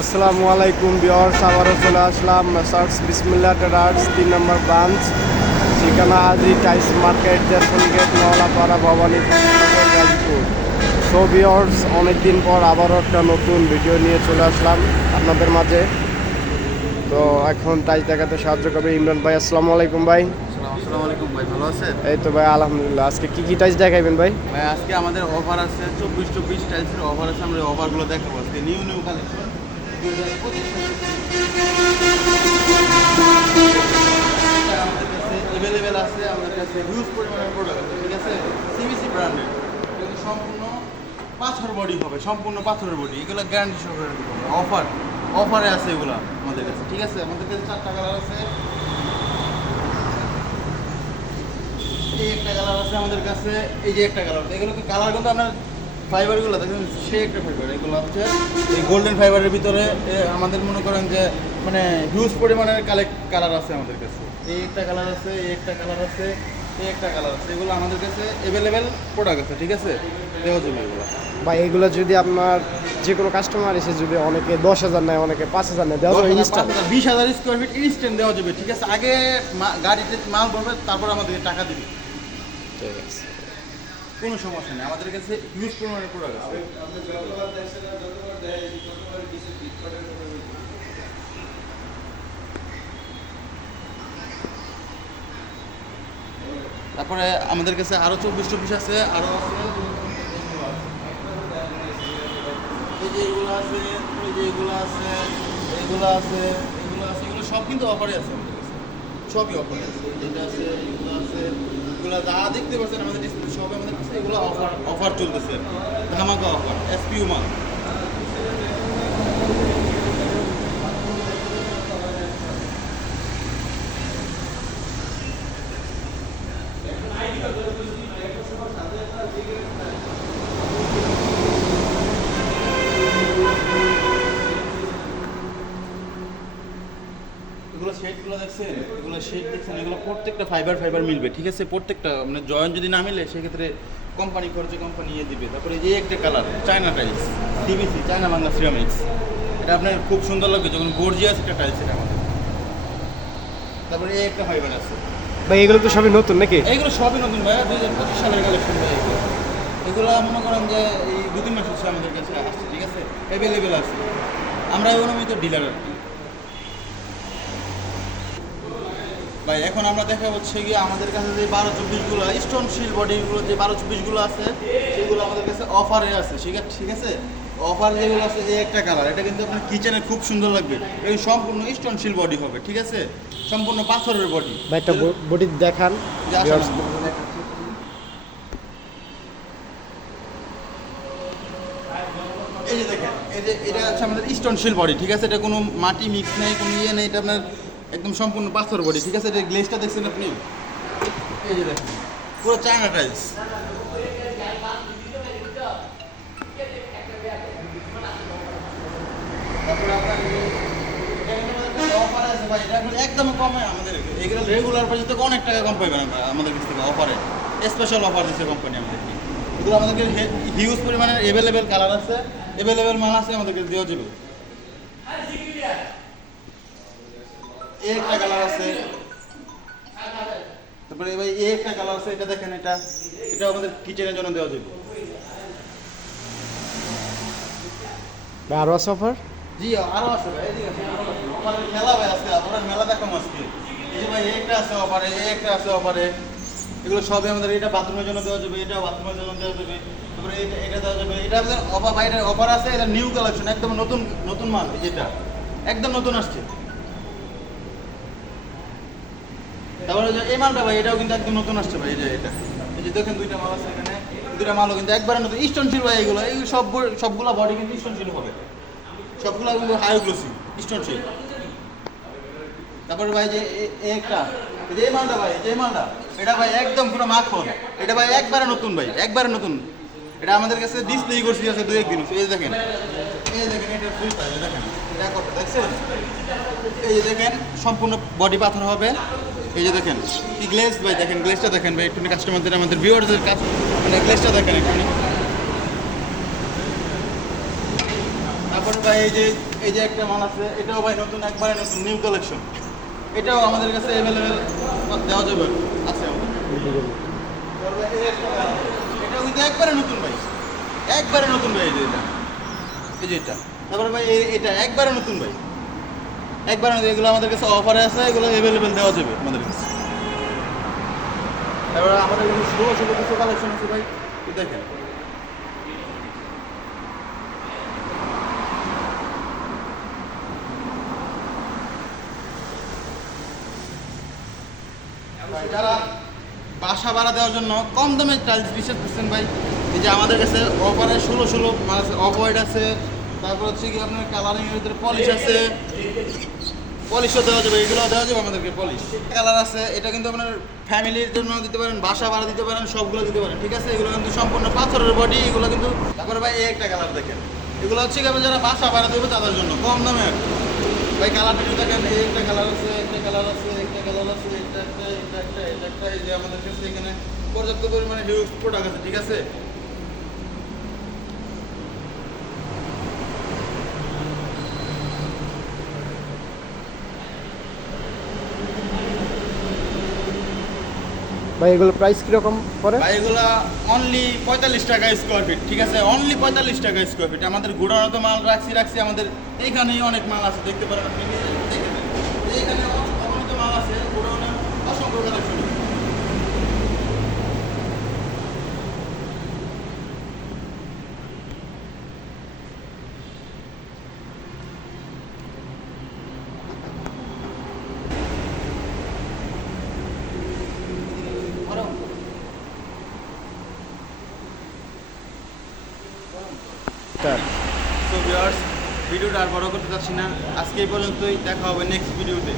আসসালামু আলাইকুম বিয়র্স আবারও চলে আসলাম সার্চ বিসমিল্লা ট্রেডার্স তিন নম্বর ব্রাঞ্চ। ঠিকানা হাজি টাইস মার্কেট জারফুল গেট নওলাপাড়া ভবানীপুর নগর, গাজীপুর। সো বিয়র্স অনেকদিন পর আবারও একটা নতুন ভিডিও নিয়ে চলে আসলাম আপনাদের মাঝে। তো এখন টাইস দেখাতে সাহায্য করবে ইমরান ভাই। আসসালামু আলাইকুম ভাই। এই তো ভাই আলহামদুলিল্লাহ। আজকে কি কি টাইস দেখাইবেন ভাই? ভাই আজকে আমাদের অফার আছে চব্বিশ চব্বিশ টাইলসের অফার আছে আমরা অফারগুলো দেখাবো। আজকে নিউ নিউ কালেকশন আমাদের কাছে অ্যাভেলেবেল আছে, আমাদের কাছে হিউজ পরিমাণের প্রোডাক্ট আছে, ঠিক আছে? সিবিসি ব্র্যান্ডের সম্পূর্ণ পাথর বডি হবে, সম্পূর্ণ পাথরের বডি এগুলো গ্যারান্টি সহকারে অফার অফারে আছে এগুলো আমাদের কাছে, ঠিক আছে? আমাদের কাছে চারটা কালার আছে। এই একটা কালার আছে আমাদের কাছে, এই যে একটা কালার এগুলো কালার কিন্তু আপনার ফাইবারগুলো দেখেন সে একটা ফাইবার এগুলো হচ্ছে এই গোল্ডেন ফাইবারের ভিতরে আমাদের মনে করেন যে মানে হিউজ পরিমাণের কালেক্ট কালার আছে আমাদের কাছে। এই একটা কালার আছে এই একটা কালার আছে এই একটা কালার আছে এগুলো আমাদের কাছে অ্যাভেলেবেল প্রোডাক্ট আছে ঠিক আছে? দেওয়া যাবে এগুলো। বা এগুলো যদি আপনার যে কোনো কাস্টমার এসে যদি অনেকে দশ হাজার নেয় অনেকে পাঁচ হাজার নেয় দেওয়া যাবে ইনস্ট্যান্ট বিশ হাজার স্কোয়ার ফিট ইনস্ট্যান্ট দেওয়া যাবে ঠিক আছে? আগে গাড়িতে মাল ভরবে তারপর আমাদের টাকা দিবে। ঠিক আছে। কোনো সমস্যা নেই। আমাদের কাছে হিউজ পরিমাণের প্রোডাক্ট আছে। তারপরে আমাদের কাছে আরও চব্বিশ চব্বিশ আছে, আরও আছে। সব কিন্তু অফারে আছে আমাদের কাছে। সবই অফারে আছে। যেটা আছে, এগুলো আছে। এগুলো যা দেখতে পাচ্ছেন আমাদের ডিসপ্লে আমাদের কাছে এগুলো অফার অফার চলতেছে। ধামাকা অফার এসপিউ মাল শেডগুলো দেখছেন? এগুলো শেড দেখছেন? এগুলো প্রত্যেকটা ফাইবার ফাইবার মিলবে ঠিক আছে? প্রত্যেকটা মানে জয়েন যদি না মিলে সেক্ষেত্রে কোম্পানি খরচে কোম্পানি ইয়ে দিবে। তারপরে এই একটা colour China tiles CBC China Bangla ceramics এটা আপনার খুব সুন্দর লাগবে যখন গর্জিয়াস একটা টাইলস এটা আমাদের তারপরে এই একটা ফাইবার আছে। ভাই এগুলো তো সবই নতুন নাকি? এইগুলো সবই নতুন ভাইয়া দুই হাজার পঁচিশ সালের কালেকশন ভাই এগুলো। এগুলো মনে করেন যে এই দু তিন মাস হচ্ছে আমাদের কাছে আসছে ঠিক আছে? অ্যাভেলেবেল আছে। আমরা অনুমিত ডিলার আর কি ভাই এখন আমরা দেখা হচ্ছে গিয়ে আমাদের কাছে যে বারো চব্বিশগুলো স্টোন শিল বডিগুলো যে বারো চব্বিশগুলো আছে সেগুলো আমাদের কাছে অফারে আছে ঠিক আছে? ঠিক আছে? অফার যেগুলো আছে এই একটা কালার এটা কিন্তু আপনার কিচেনে খুব সুন্দর লাগবে। এই সম্পূর্ণ স্টোন শিল বডি হবে ঠিক আছে? সম্পূর্ণ পাথরের বডি ভাই একটা বডি দেখান। এই যে দেখেন এই যে এটা হচ্ছে আমাদের স্টোন শিল বডি ঠিক আছে? এটা কোনো মাটি মিক্স নেই কোনো ইয়ে নেই এটা আপনার একদম সম্পূর্ণ পাথর বডি, ঠিক আছে? এটা গ্লেজটা দেখছেন আপনি? এই যে দেখেন, পুরো চায়না টাইলস একদম কমে আমাদের এগুলো রেগুলার অনেক টাকা আমাদের কাছ থেকে স্পেশাল অফার কোম্পানি আমাদেরকে আমাদেরকে হিউজ অ্যাভেলেবেল কালার আছে অ্যাভেলেবেল আছে, আমাদেরকে দেওয়া যাবে। এই একটা কালার আছে। তারপরে ভাই এই একটা কালার আছে এটা দেখেন এটা। এটা আমাদের কিচেনের জন্য দেওয়া যাবে। ভাই আরও আছে অফার জি আরও আছে ভাই এদিকে আছে আরও আছে। অফারের ভাই আজকে আপনার মেলা দেখাম আজকে। এই যে ভাই একটা আছে অফারে এই একটা আছে অফারে এগুলো সবই আমাদের এটা বাথরুমের জন্য দেওয়া যাবে এটা বাথরুমের জন্য দেওয়া যাবে। তারপরে এটা এটা দেওয়া যাবে। এটা আমাদের অফার বাইরে অফার আছে এটা নিউ কালেকশন একদম নতুন নতুন মাল এই যেটা। একদম নতুন আসছে। তারপরে ভাই, এটাও কিন্তু নতুন আসছে ভাই এটা। যে দেখেন দুইটা মাল আছে মালও কিন্তু একবারে নতুন। ভাই, এগুলো, এই বডি কিন্তু হবে। তারপরে ভাই, যে একটা যে ভাই যে এটা ভাই একদম পুরো এটা ভাই একবারে নতুন ভাই, একবারে নতুন। এটা আমাদের কাছে আছে দুই একদিন দেখেন, এই দেখেন, এটা দেখেন। এই যে দেখেন, সম্পূর্ণ বডি পাথর হবে। এই যে দেখেন, কি গ্লেজ ভাই, দেখেন গ্লেজটা দেখেন ভাই একটু কাস্টমারদের আমাদের ভিউয়ারদের কাজ মানে গ্লেজটা দেখেন একটু তারপরে ভাই, এই যে এই যে একটা মাল আছে, এটাও ভাই নতুন, একবারে নতুন নিউ কালেকশন এটাও আমাদের কাছে অ্যাভেলেবেল দেওয়া যাবে, আছে। এটাও কিন্তু একবারে নতুন ভাই। একবারে নতুন ভাই, এই যে এটা। এই যে এটা। তারপরে ভাই এটা একবারে নতুন ভাই। একবারে নতুন, এগুলো আমাদের কাছে অফারে আছে, এগুলো অ্যাভেলেবেল দেওয়া যাবে আমাদের কাছে। তারপরে আমাদের কাছে ষোলো ষোলো কিছু কালেকশন আছে ভাই দেখেন। যারা বাসা ভাড়া দেওয়ার জন্য কম দামে টাইলস বিশেষ করছেন ভাই, এই যে আমাদের কাছে অফারে ষোলো ষোলো আছে অফ হোয়াইট আছে তারপর হচ্ছে কি আপনার কালারিং এর ভিতরে পলিশ আছে। পলিশও দেওয়া যাবে এগুলো দেওয়া যাবে আমাদেরকে পলিশ কালার আছে, এটা কিন্তু আপনার ফ্যামিলির জন্য দিতে পারেন, বাসা ভাড়া দিতে পারেন, সবগুলো দিতে পারেন, ঠিক আছে? এগুলো কিন্তু সম্পূর্ণ পাথরের বডি এগুলো কিন্তু তারপরে ভাই এই একটা কালার দেখেন। এগুলো হচ্ছে কি যারা বাসা ভাড়া দেবে তাদের জন্য, কম দামে। ভাই কালারটা যদি দেখেন, এই একটা কালার আছে, একটা কালার আছে, একটা কালার আছে এটা একটা এটা একটা এটা একটা, এই যে আমাদের কাছে এখানে পর্যাপ্ত পরিমাণে হিউজ প্রোডাক্ট আছে, ঠিক আছে? ভাই, এগুলো প্রাইস কীরকম পরে ভাই, এগুলো অনলি পঁয়তাল্লিশ টাকা স্কোয়ার ফিট ঠিক আছে? অনলি পঁয়তাল্লিশ টাকা স্কোয়ার ফিট আমাদের গোডাউনে তো মাল রাখছি রাখছি, আমাদের এইখানেই অনেক মাল আছে, দেখতে পারেন আপনি। এইখানে অনেক মাল আছে গোডাউনে অসংখ্য কালেকশন স্যার সো ভিউয়ার্স ভিডিওটা আর বড় করতে চাচ্ছি না। আজকে পর্যন্তই, দেখা হবে নেক্সট ভিডিওতে